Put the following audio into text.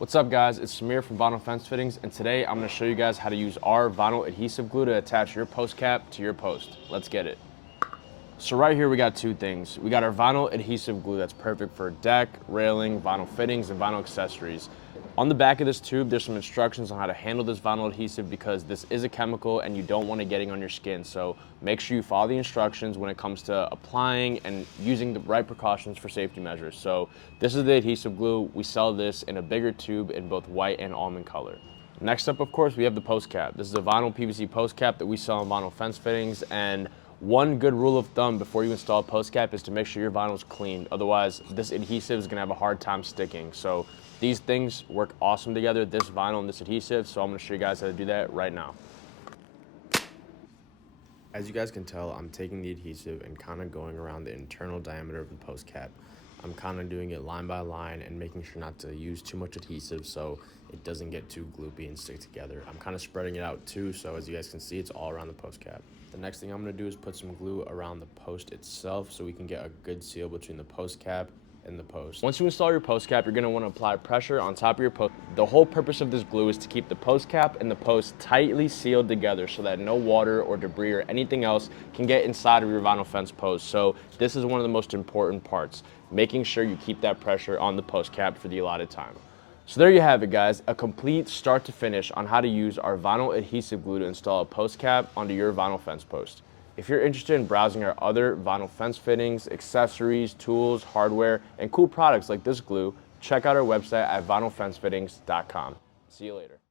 What's up guys, it's Samir from Vinyl Fence Fittings, and today I'm going to show you guys how to use our vinyl adhesive glue to attach your post cap to your post. Let's get it. So right here we got two things. We got our vinyl adhesive glue that's perfect for deck, railing, vinyl fittings, and vinyl accessories. On the back of this tube, there's some instructions on how to handle this vinyl adhesive because this is a chemical and you don't want it getting on your skin. So make sure you follow the instructions when it comes to applying and using the right precautions for safety measures. So this is the adhesive glue. We sell this in a bigger tube in both white and almond color. Next up, of course, we have the post cap. This is a vinyl PVC post cap that we sell in Vinyl Fence Fittings, and one good rule of thumb before you install a post cap is to make sure your vinyl is clean. Otherwise, this adhesive is gonna have a hard time sticking. So these things work awesome together, this vinyl and this adhesive, so I'm gonna show you guys how to do that right now. As you guys can tell, I'm taking the adhesive and kind of going around the internal diameter of the post cap. I'm kind of doing it line by line and making sure not to use too much adhesive so it doesn't get too gloopy and stick together. I'm kind of spreading it out too, so as you guys can see, it's all around the post cap. The next thing I'm going to do is put some glue around the post itself so we can get a good seal between the post cap and the post. Once you install your post cap, you're going to want to apply pressure on top of your post. The whole purpose of this glue is to keep the post cap and the post tightly sealed together so that no water or debris or anything else can get inside of your vinyl fence post. So this is one of the most important parts, making sure you keep that pressure on the post cap for the allotted time. So there you have it guys, a complete start to finish on how to use our vinyl adhesive glue to install a post cap onto your vinyl fence post. If you're interested in browsing our other vinyl fence fittings, accessories, tools, hardware, and cool products like this glue, check out our website at vinylfencefittings.com. See you later.